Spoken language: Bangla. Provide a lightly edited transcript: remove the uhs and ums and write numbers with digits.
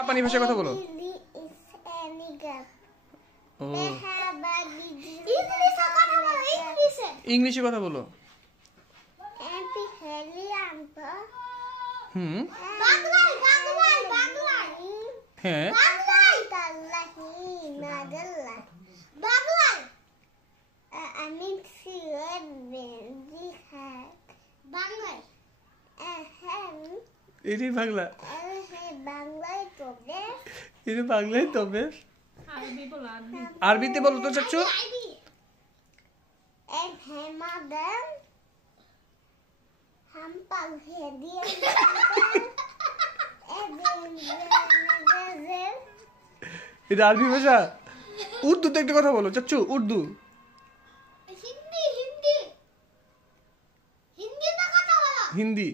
জাপানি ভাষায় কথা বলো। ইংলিশে কথা বলো। হ্যাঁ এটাই বাংলা। এটা বাংলাই তবে আরবিতে বলো তো চাচ্ছু। এটা আরবি ভাষা। উর্দুতে একটা কথা বলো চাচ্ছু। উর্দু হিন্দি।